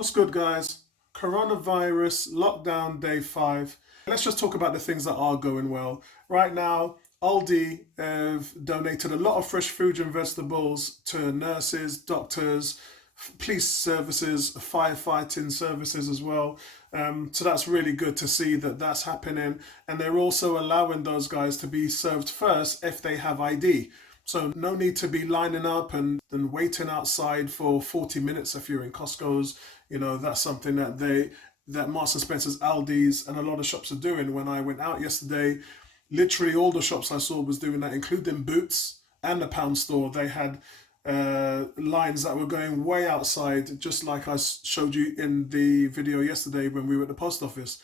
What's good, guys? Coronavirus lockdown day 5. Let's just talk about the things that are going well. Right now, Aldi have donated a lot of fresh fruit and vegetables to nurses, doctors, police services, firefighting services as well. So that's really good to see that that's happening. And they're also allowing those guys to be served first if they have ID. So no need to be lining up and waiting outside for 40 minutes if you're in Costco's. That's something that Marks and Spencer's, Aldi's, and a lot of shops are doing. When I went out yesterday, literally all the shops I saw was doing that, including Boots and the Pound Store. They had lines that were going way outside, just like I showed you in the video yesterday when we were at the post office.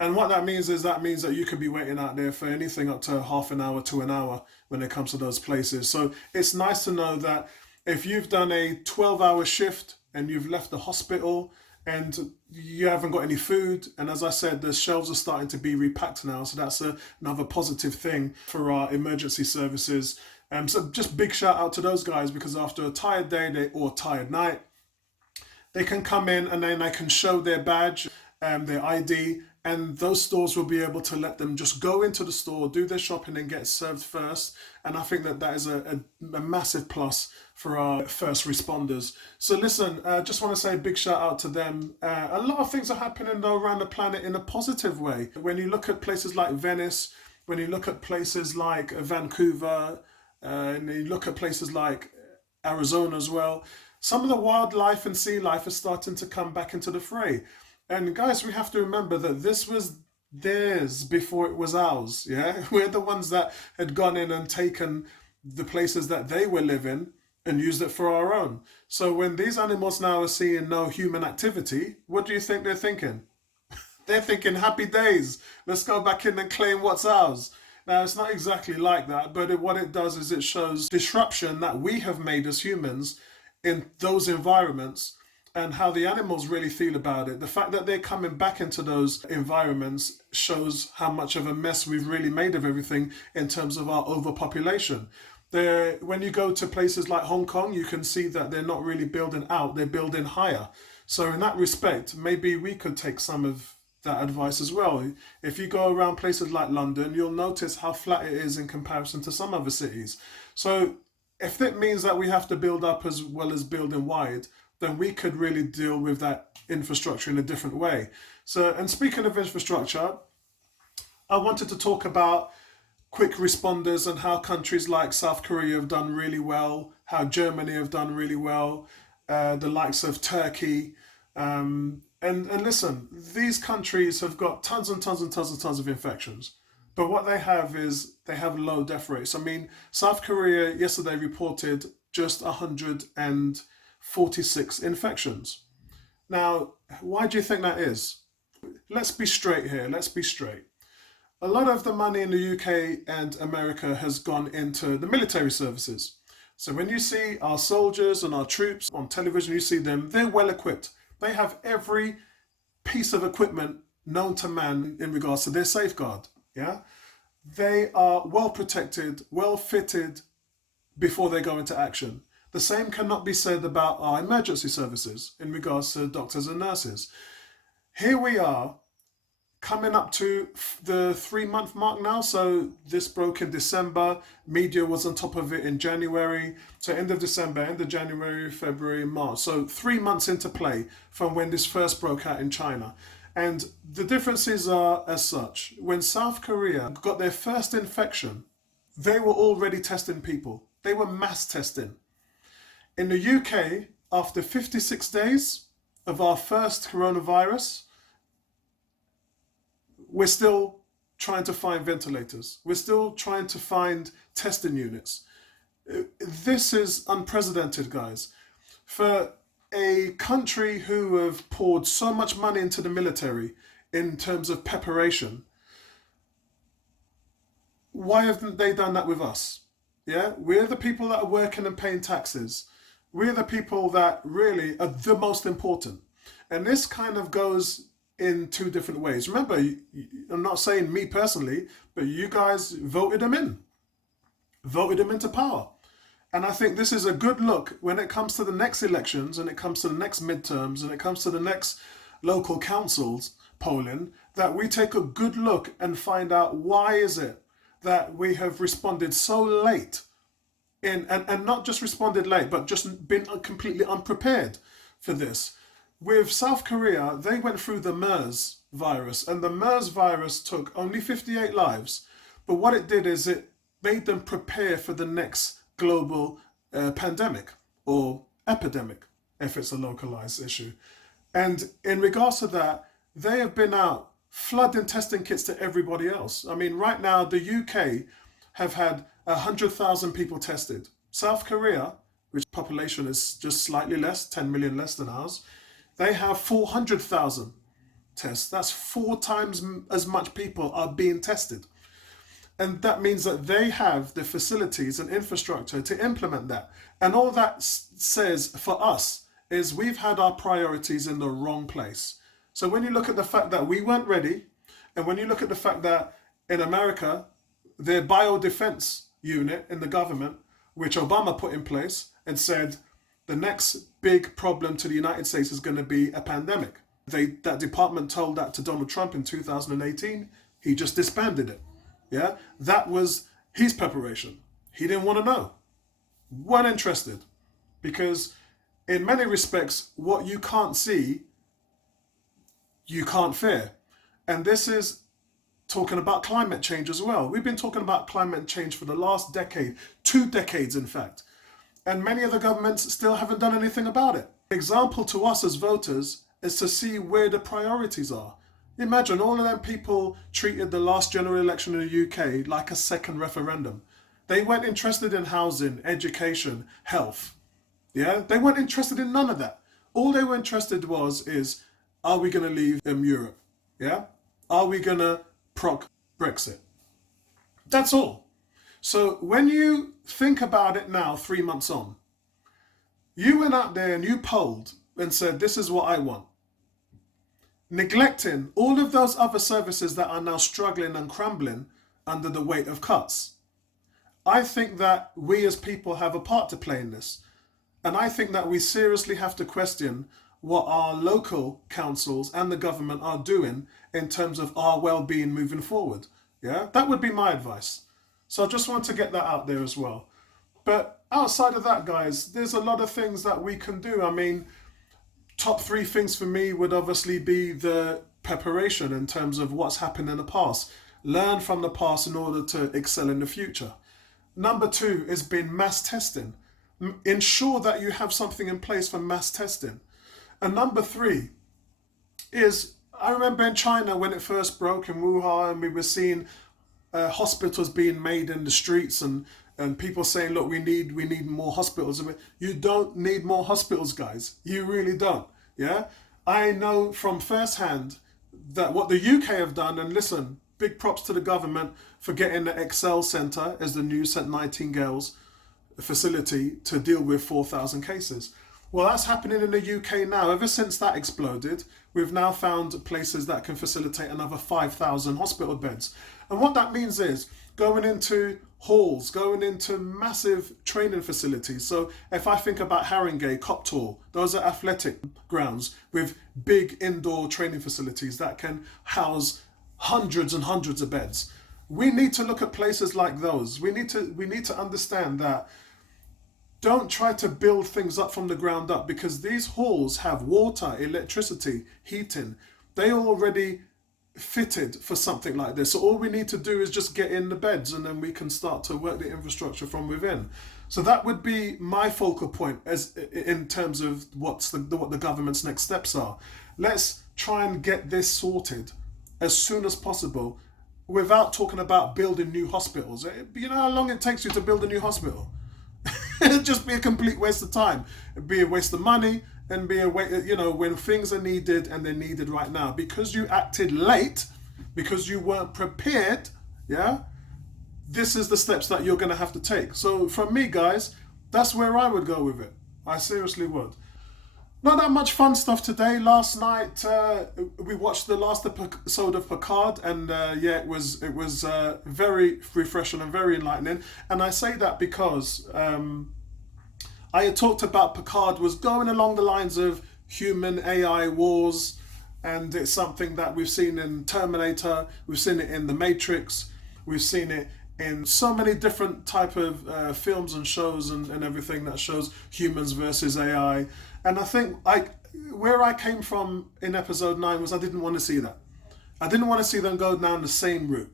And what that means is that you could be waiting out there for anything up to half an hour to an hour when it comes to those places. So it's nice to know that if you've done a 12-hour shift and you've left the hospital and you haven't got any food, and as I said, the shelves are starting to be repacked now, so that's another positive thing for our emergency services. So just big shout out to those guys, because after a tired day or tired night, they can come in and then they can show their badge, their ID, and those stores will be able to let them just go into the store, do their shopping and get served first. And I think that is a massive plus for our first responders. So listen, just want to say a big shout out to them. A lot of things are happening though around the planet in a positive way. When you look at places like Venice, when you look at places like Vancouver, and you look at places like Arizona as well, some of the wildlife and sea life is starting to come back into the fray. And guys, we have to remember that this was theirs before it was ours. Yeah, we're the ones that had gone in and taken the places that they were living and used it for our own. So when these animals now are seeing no human activity, what do you think they're thinking? They're thinking, happy days, let's go back in and claim what's ours. Now, it's not exactly like that, but what it does is it shows disruption that we have made as humans in those environments, and how the animals really feel about it. The fact that they're coming back into those environments shows how much of a mess we've really made of everything in terms of our overpopulation. When you go to places like Hong Kong, you can see that they're not really building out, they're building higher. So in that respect, maybe we could take some of that advice as well. If you go around places like London, you'll notice how flat it is in comparison to some other cities. So if it means that we have to build up as well as building wide, then we could really deal with that infrastructure in a different way. So, and speaking of infrastructure, I wanted to talk about quick responders and how countries like South Korea have done really well, how Germany have done really well, the likes of Turkey. And listen, these countries have got tons and tons and tons and tons of infections. But what they have is they have low death rates. I mean, South Korea yesterday reported just 146 infections. Now, why do you think that is? Let's be straight here. Let's be straight. A lot of the money in the UK and America has gone into the military services. So when you see our soldiers and our troops on television, you see them, they're well equipped. They have every piece of equipment known to man in regards to their safeguard. Yeah, they are well protected, well fitted before they go into action. The same cannot be said about our emergency services in regards to doctors and nurses. Here we are coming up to the 3-month mark now. So this broke in December. Media was on top of it in January. So end of December, end of January, February, March. So 3 months into play from when this first broke out in China. And the differences are as such. When South Korea got their first infection, they were already testing people. They were mass testing. In the UK, after 56 days of our first coronavirus, we're still trying to find ventilators. We're still trying to find testing units. This is unprecedented, guys. For a country who have poured so much money into the military in terms of preparation, why haven't they done that with us? Yeah, we're the people that are working and paying taxes. We're the people that really are the most important. And this kind of goes in two different ways. Remember, I'm not saying me personally, but you guys voted them into power. And I think this is a good look when it comes to the next elections and it comes to the next midterms and it comes to the next local councils polling, that we take a good look and find out why is it that we have responded so late and not just responded late, but just been completely unprepared for this. With South Korea, they went through the MERS virus, and the MERS virus took only 58 lives. But what it did is it made them prepare for the next global pandemic or epidemic, if it's a localized issue. And in regards to that, they have been out flooding testing kits to everybody else. I mean, right now, the UK have had 100,000 people tested. South Korea, which population is just slightly less, 10 million less than ours, they have 400,000 tests. That's 4 times as much people are being tested. And that means that they have the facilities and infrastructure to implement that. And all that says for us is we've had our priorities in the wrong place. So when you look at the fact that we weren't ready, and when you look at the fact that in America, their biodefense unit in the government, which Obama put in place and said the next big problem to the United States is going to be a pandemic. That department told that to Donald Trump in 2018. He just disbanded it. Yeah, that was his preparation. He didn't want to know. Weren't interested. Because in many respects, what you can't see, you can't fear. And this is talking about climate change as well. We've been talking about climate change for the last decade, 2 decades in fact. And many of the governments still haven't done anything about it. Example to us as voters is to see where the priorities are. Imagine all of them people treated the last general election in the UK like a second referendum. They weren't interested in housing, education, health. Yeah, they weren't interested in none of that. All they were interested is, are we going to leave Europe? Yeah? Are we going to proc Brexit? That's all. So when you think about it now, 3 months on, you went out there and you polled and said, this is what I want. Neglecting all of those other services that are now struggling and crumbling under the weight of cuts. I think that we as people have a part to play in this. And I think that we seriously have to question what our local councils and the government are doing in terms of our well-being moving forward. Yeah, that would be my advice. So I just want to get that out there as well. But outside of that, guys, there's a lot of things that we can do. I mean, top 3 things for me would obviously be the preparation in terms of what's happened in the past. Learn from the past in order to excel in the future. Number 2 is being mass testing. Ensure that you have something in place for mass testing. And number 3 is, I remember in China when it first broke in Wuhan, and we were seeing hospitals being made in the streets and people saying, look, we need more hospitals. I mean, you don't need more hospitals, guys. You really don't. Yeah, I know from firsthand that what the UK have done, and listen, big props to the government for getting the Excel Centre as the new St Nightingale's facility to deal with 4,000 cases. Well, that's happening in the UK now. Ever since that exploded, we've now found places that can facilitate another 5,000 hospital beds. And what that means is going into halls, going into massive training facilities. So if I think about Haringey, Copthall, those are athletic grounds with big indoor training facilities that can house hundreds and hundreds of beds. We need to look at places like those. We need to understand that. Don't try to build things up from the ground up, because these halls have water, electricity, heating. They are already fitted for something like this. So all we need to do is just get in the beds, and then we can start to work the infrastructure from within. So that would be my focal point as in terms of what the government's next steps are. Let's try and get this sorted as soon as possible without talking about building new hospitals. You know how long it takes you to build a new hospital? It'd just be a complete waste of time. It'd be a waste of money, and be a waste, when things are needed, and they're needed right now. Because you acted late, because you weren't prepared, yeah, this is the steps that you're going to have to take. So from me, guys, that's where I would go with it. I seriously would. Not that much fun stuff today. Last night we watched the last episode of Picard, and it was very refreshing and very enlightening. And I say that because I had talked about Picard was going along the lines of human AI wars, and it's something that we've seen in Terminator, we've seen it in The Matrix, we've seen it in so many different type of films and shows and everything that shows humans versus AI. And I think where I came from in episode 9 was I didn't want to see that. I didn't want to see them go down the same route.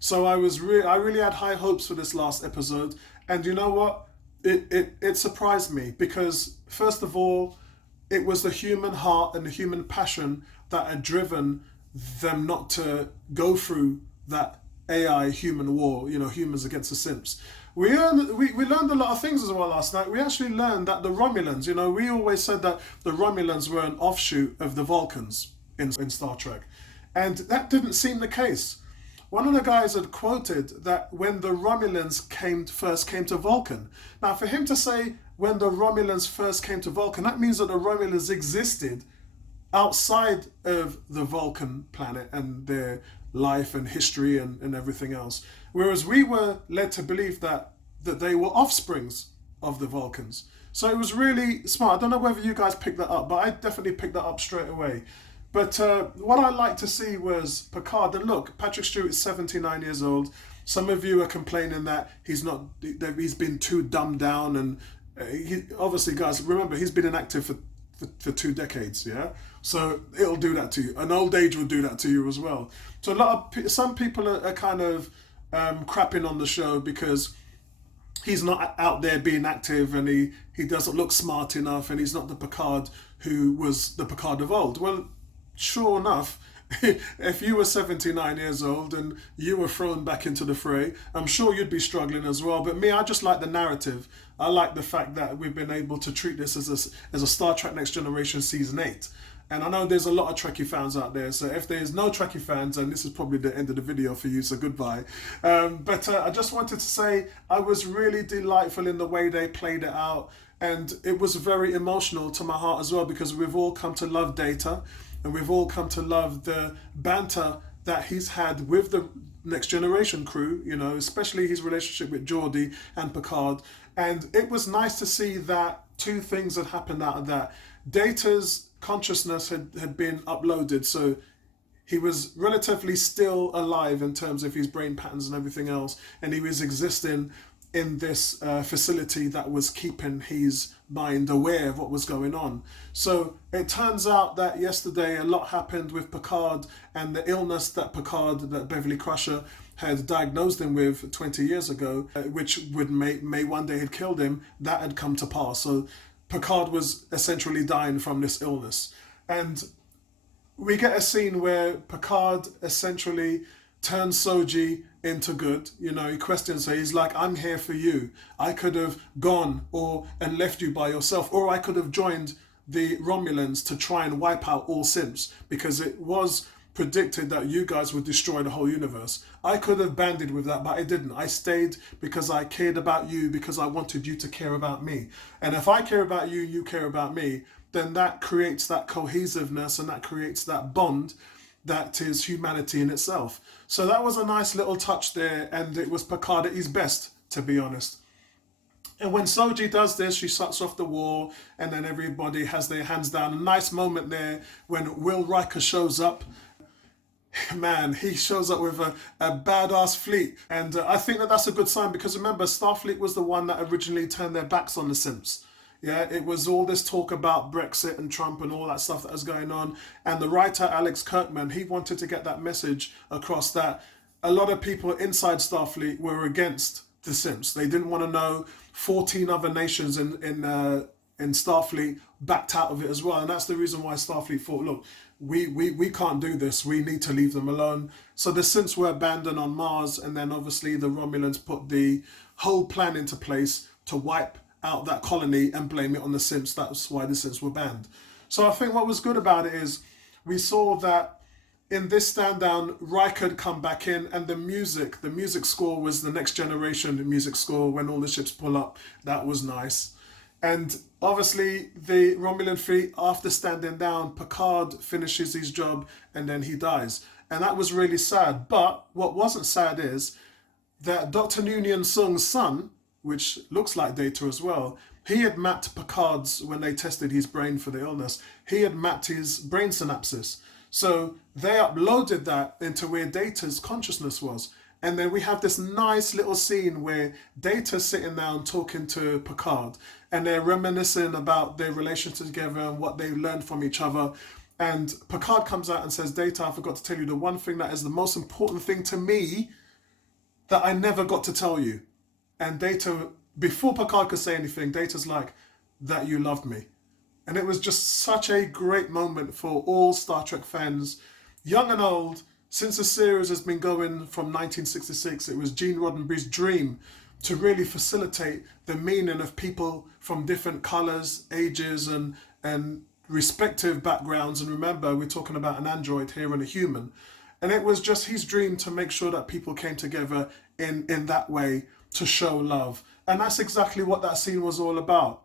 So I really had high hopes for this last episode, and you know what? It surprised me because first of all, it was the human heart and the human passion that had driven them not to go through that AI human war, humans against the Simps. We learned a lot of things as well last night. We actually learned that the Romulans, we always said that the Romulans were an offshoot of the Vulcans in Star Trek. And that didn't seem the case. One of the guys had quoted that when the Romulans first came to Vulcan. Now, for him to say when the Romulans first came to Vulcan, that means that the Romulans existed outside of the Vulcan planet and their life and history and everything else. Whereas we were led to believe that they were offsprings of the Vulcans. So it was really smart. I don't know whether you guys picked that up, but I definitely picked that up straight away. But what I like to see was Picard. And look, Patrick Stewart is 79 years old. Some of you are complaining that he's been too dumbed down. And obviously, guys, remember, he's been inactive for 2 decades, yeah? So it'll do that to you. An old age will do that to you as well. So some people are kind of crapping on the show because he's not out there being active and he doesn't look smart enough and he's not the Picard who was the Picard of old. Well, sure enough, if you were 79 years old and you were thrown back into the fray, I'm sure you'd be struggling as well. But me, I just like the narrative. I like the fact that we've been able to treat this as a Star Trek Next Generation Season 8. And I know there's a lot of Trekkie fans out there, so if there's no Trekkie fans, then this is probably the end of the video for you, so goodbye. But I just wanted to say I was really delightful in the way they played it out, and it was very emotional to my heart as well, because we've all come to love Data, and we've all come to love the banter that he's had with the Next Generation crew, especially his relationship with Geordi and Picard. And it was nice to see that 2 things had happened out of that. Data's consciousness had been uploaded, so he was relatively still alive in terms of his brain patterns and everything else, and he was existing in this facility that was keeping his mind aware of what was going on. So it turns out that yesterday a lot happened with Picard, and the illness that Beverly Crusher had diagnosed him with 20 years ago, which may one day had killed him, that had come to pass. So Picard was essentially dying from this illness. And we get a scene where Picard essentially turns Soji into good. He questions her. He's like, I'm here for you. I could have gone and left you by yourself, or I could have joined the Romulans to try and wipe out all Simps, because it was predicted that you guys would destroy the whole universe. I could have banded with that, but I didn't. I stayed because I cared about you, because I wanted you to care about me. And if I care about you, you care about me, then that creates that cohesiveness and that creates that bond that is humanity in itself. So that was a nice little touch there, and it was Picard at his best, to be honest. And when Soji does this, she shuts off the war, and then everybody has their hands down. A nice moment there when Will Riker shows up. Man, he shows up with a badass fleet. And I think that's a good sign, because remember, Starfleet was the one that originally turned their backs on the Simps. Yeah, it was all this talk about Brexit and Trump and all that stuff that was going on. And the writer, Alex Kirkman, he wanted to get that message across that a lot of people inside Starfleet were against the Simps. They didn't want to know 14 other nations in Starfleet backed out of it as well. And that's the reason why Starfleet thought, look, we can't do this. We need to leave them alone. So the Simps were abandoned on Mars, and then obviously the Romulans put the whole plan into place to wipe out that colony and blame it on the Simps. That's why the Simps were banned. So I think what was good about it is we saw that in this stand down, Riker had come back in, and the music score was the Next Generation music score when all the ships pull up. That was nice. And obviously the Romulan fleet, after standing down, Picard finishes his job and then he dies. And that was really sad. But what wasn't sad is that Dr. Noonien Sung's son, which looks like Data as well, He had mapped Picard's, when they tested his brain for the illness, he had mapped his brain synapses. So they uploaded that into where Data's consciousness was. And then we have this nice little scene where Data's sitting down talking to Picard, and they're reminiscing about their relationship together and what they learned from each other. And Picard comes out and says, Data, I forgot to tell you the one thing that is the most important thing to me that I never got to tell you. And Data, before Picard could say anything, Data's like, that you loved me. And it was just such a great moment for all Star Trek fans, young and old. Since the series has been going from 1966, it was Gene Roddenberry's dream to really facilitate the meaning of people from different colours, ages, and respective backgrounds. And remember, we're talking about an android here and a human. And it was just his dream to make sure that people came together in that way to show love. And that's exactly what that scene was all about.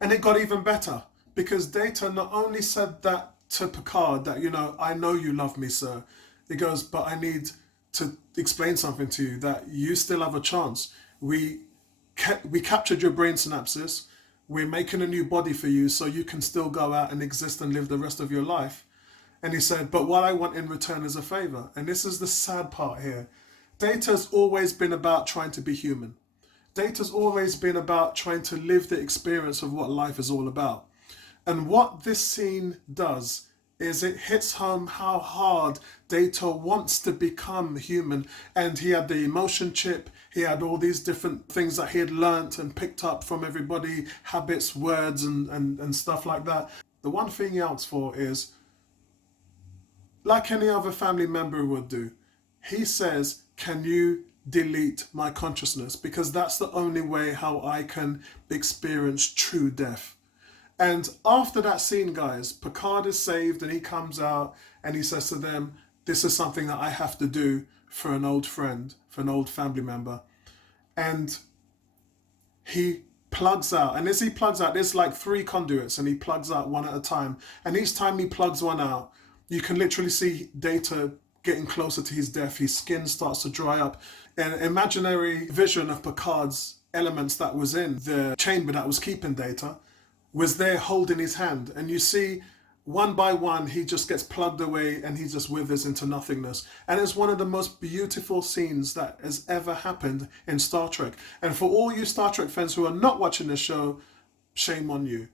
And it got even better, because Data not only said that to Picard, that, I know you love me, sir. He goes, but I need to explain something to you, that you still have a chance. We captured your brain synapses. We're making a new body for you so you can still go out and exist and live the rest of your life. And he said, but what I want in return is a favor. And this is the sad part here. Data's always been about trying to be human. Data's always been about trying to live the experience of what life is all about. And what this scene does is it hits home how hard Data wants to become human. And he had the emotion chip. He had all these different things that he had learnt and picked up from everybody, habits, words, and stuff like that. The one thing he asks for is, like any other family member would do, he says, can you delete my consciousness? Because that's the only way how I can experience true death. And after that scene, guys, Picard is saved and he comes out and he says to them, this is something that I have to do for an old friend, for an old family member. And he plugs out, and as he plugs out, there's like 3 conduits, and he plugs out one at a time. And each time he plugs one out, you can literally see Data getting closer to his death. His skin starts to dry up. An imaginary vision of Picard's elements that was in the chamber that was keeping Data was there holding his hand. And you see, one by one, he just gets plugged away and he just withers into nothingness. And it's one of the most beautiful scenes that has ever happened in Star Trek. And for all you Star Trek fans who are not watching this show, shame on you.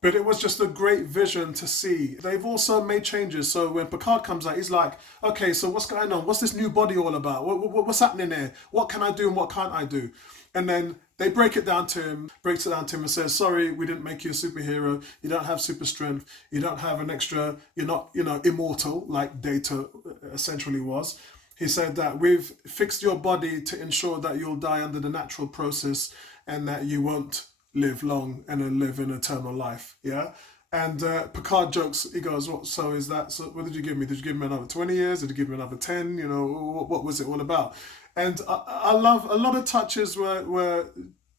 But it was just a great vision to see. They've also made changes. So when Picard comes out, he's like, okay, so what's going on? What's this new body all about? What's happening here? What can I do and what can't I do? And then they breaks it down to him and says, sorry, we didn't make you a superhero. You don't have super strength. You don't have an extra, you're not, immortal like Data essentially was. He said that we've fixed your body to ensure that you'll die under the natural process and that you won't live long and live an eternal life. Yeah. And Picard jokes, he goes, what, so is that, so what did you give me? Did you give me another 20 years? Did you give me another 10? What was it all about? And I love, a lot of touches were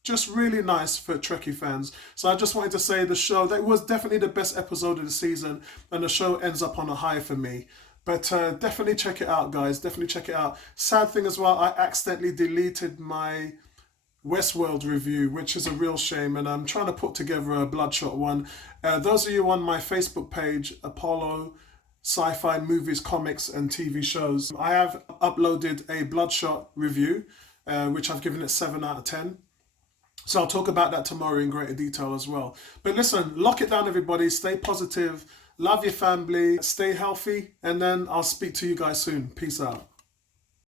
just really nice for Trekkie fans. So I just wanted to say the show, that was definitely the best episode of the season, and the show ends up on a high for me. But definitely check it out, guys. Definitely check it out. Sad thing as well, I accidentally deleted my Westworld review, which is a real shame, and I'm trying to put together a Bloodshot one. Those of you on my Facebook page, Apollo Sci-Fi Movies, Comics and TV Shows, I have uploaded a Bloodshot review, which I've given it 7 out of 10. So I'll talk about that tomorrow in greater detail as well. But listen, lock it down, everybody. Stay positive, love your family, stay healthy, and then I'll speak to you guys soon. Peace out.